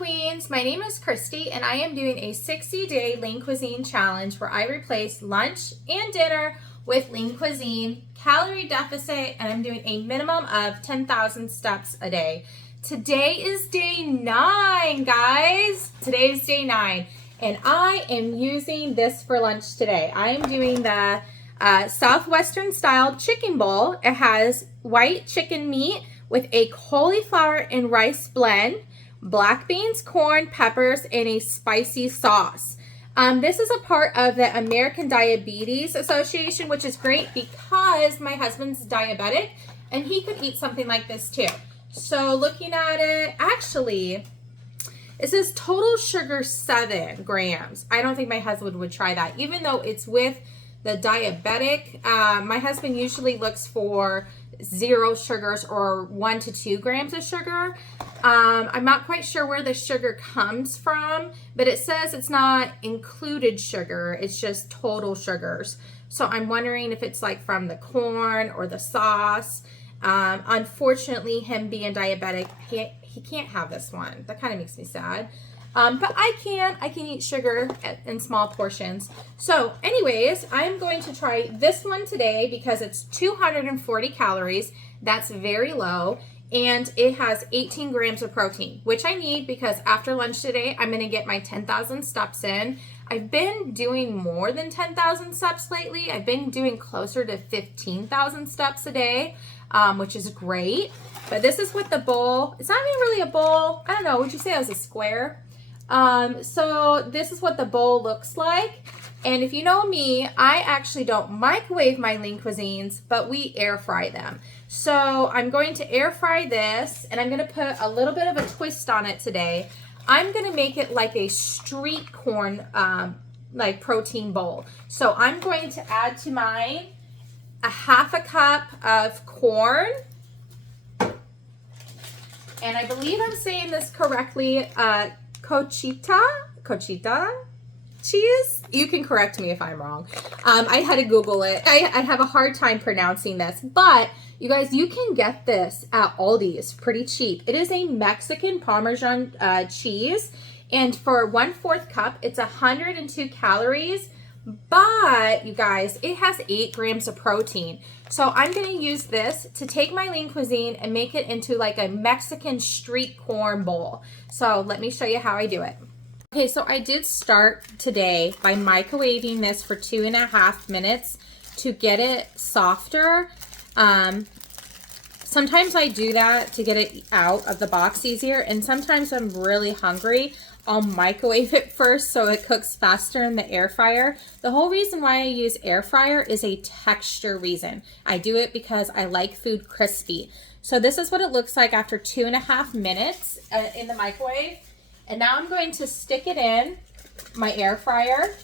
Queens, my name is Christy and I am doing a 60-day Lean Cuisine challenge where I replace lunch and dinner with Lean Cuisine, calorie deficit, and I'm doing a minimum of 10,000 steps a day. Today is day 9, guys. Today is day 9 and I am using this for lunch today. I am doing the Southwestern style chicken bowl. It has white chicken meat with a cauliflower and rice blend, black beans, corn, peppers, and a spicy sauce. This is a part of the American Diabetes Association, which is great because my husband's diabetic and he could eat something like this too. So looking at it, actually, it says total sugar 7 grams. I don't think my husband would try that, even though it's with the diabetic. My husband usually looks for 0 sugars or 1 to 2 grams of sugar. I'm not quite sure where the sugar comes from, but it says it's not included sugar. It's just total sugars. So I'm wondering if it's like from the corn or the sauce. Unfortunately, him being diabetic, he can't have this one. That kind of makes me sad. But I can eat sugar in small portions. So anyways, I'm going to try this one today because it's 240 calories. That's very low. And it has 18 grams of protein, which I need because after lunch today, I'm going to get my 10,000 steps in. I've been doing more than 10,000 steps lately. I've been doing closer to 15,000 steps a day, which is great. But this is what the bowl, it's not even really a bowl. I don't know, would you say it was a square? So this is what the bowl looks like. And if you know me, I actually don't microwave my Lean Cuisines, but we air fry them. So I'm going to air fry this and I'm going to put a little bit of a twist on it today. I'm going to make it like a street corn, like protein bowl. So I'm going to add to mine a 1/2 cup of corn. And I believe I'm saying this correctly, Cochita cheese. You can correct me if I'm wrong. I had to Google it. I have a hard time pronouncing this, but you guys, you can get this at Aldi's pretty cheap. It is a Mexican Parmesan cheese, and for 1/4 cup, it's 102 calories, but you guys, it has 8 grams of protein. So I'm going to use this to take my Lean Cuisine and make it into like a Mexican street corn bowl. So let me show you how I do it. Okay, so I did start today by microwaving this for 2.5 minutes to get it softer. Sometimes I do that to get it out of the box easier, and sometimes I'm really hungry. I'll microwave it first so it cooks faster in the air fryer. The whole reason why I use air fryer is a texture reason. I do it because I like food crispy. So this is what it looks like after 2.5 minutes in the microwave. And now I'm going to stick it in my air fryer.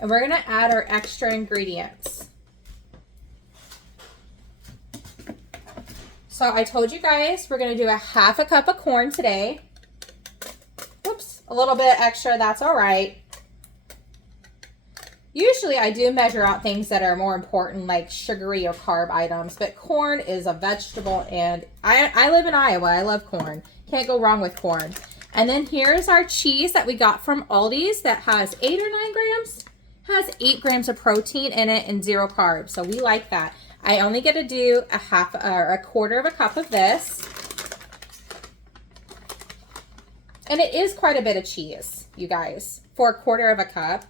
And we're gonna add our extra ingredients. So I told you guys we're gonna do a 1/2 cup of corn today. Oops, a little bit extra, that's all right. Usually I do measure out things that are more important, like sugary or carb items, but corn is a vegetable, and I live in Iowa. I love corn. Can't go wrong with corn. And then here's our cheese that we got from Aldi's that has 8 or 9 grams. Has 8 grams of protein in it and 0 carbs, so we like that. I only get to do a 1/4 cup of this. And it is quite a bit of cheese, you guys, for 1/4 cup.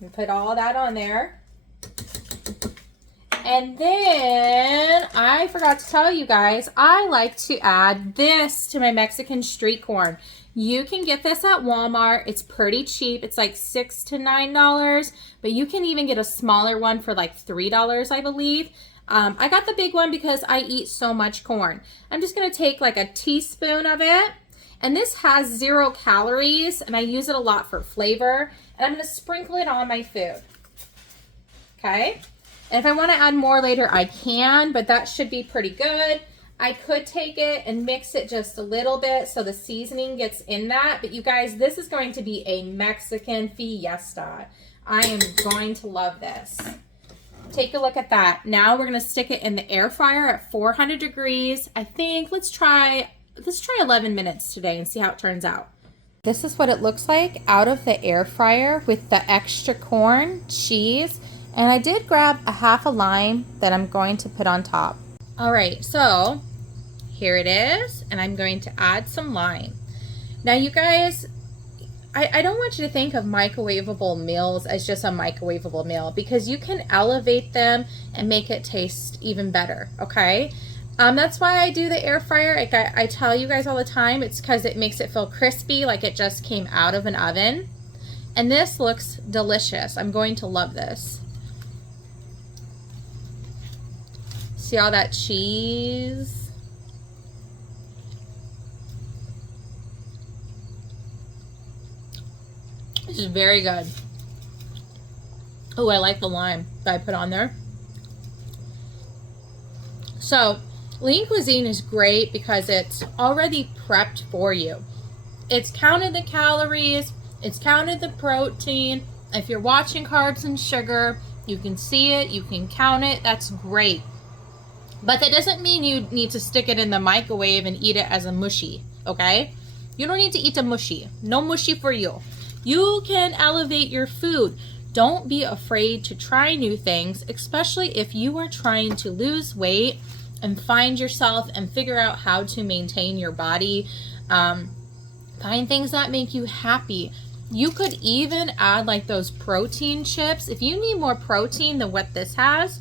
And put all that on there. And then I forgot to tell you guys, I like to add this to my Mexican street corn. You can get this at Walmart. It's pretty cheap. It's like $6 to $9, but you can even get a smaller one for like $3, I believe. I got the big one because I eat so much corn. I'm just gonna take like a teaspoon of it. And this has 0 calories, and I use it a lot for flavor. And I'm gonna sprinkle it on my food, okay? And if I wanna add more later, I can, but that should be pretty good. I could take it and mix it just a little bit so the seasoning gets in that. But you guys, this is going to be a Mexican fiesta. I am going to love this. take a look at that. Now we're gonna stick it in the air fryer at 400 degrees. I think let's try 11 minutes today and see how it turns out. This is what it looks like out of the air fryer with the extra corn, cheese, and I did grab a half a lime that I'm going to put on top. All right, so here it is, and I'm going to add some lime. Now you guys, I don't want you to think of microwavable meals as just a microwavable meal, because you can elevate them and make it taste even better, okay? That's why I do the air fryer. Like I tell you guys all the time, it's because it makes it feel crispy, like it just came out of an oven. And this looks delicious. I'm going to love this. See all that cheese? This is very good. Oh, I like the lime that I put on there. So, Lean Cuisine is great because it's already prepped for you. It's counted the calories, it's counted the protein. If you're watching carbs and sugar, you can see it, you can count it, that's great. But that doesn't mean you need to stick it in the microwave and eat it as a mushy, okay? You don't need to eat a mushy. No mushy for you. You can elevate your food. Don't be afraid to try new things, especially if you are trying to lose weight and find yourself and figure out how to maintain your body. Find things that make you happy. You could even add like those protein chips if you need more protein than what this has.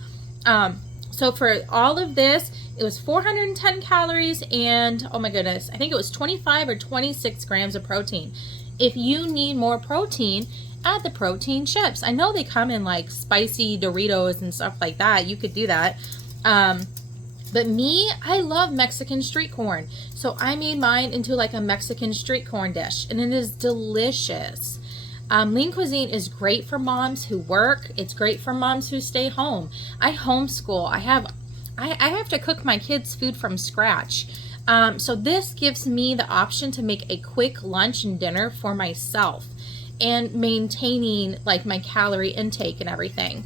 So for all of this, it was 410 calories and, oh my goodness, I think it was 25 or 26 grams of protein. If you need more protein, add the protein chips. I know they come in like spicy Doritos and stuff like that. You could do that. But me, I love Mexican street corn. So I made mine into like a Mexican street corn dish, and it is delicious. Lean Cuisine is great for moms who work. It's great for moms who stay home. I homeschool. I have to cook my kids' food from scratch. So this gives me the option to make a quick lunch and dinner for myself and maintaining like my calorie intake and everything.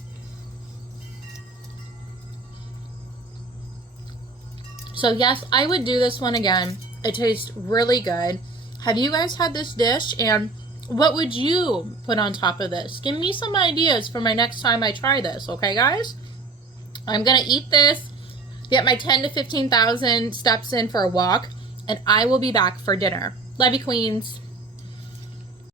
So yes, I would do this one again. It tastes really good. Have you guys had this dish, and what would you put on top of this? Give me some ideas for my next time I try this, okay guys? I'm gonna eat this, get my 10 to 15,000 steps in for a walk, and I will be back for dinner. Love you, queens.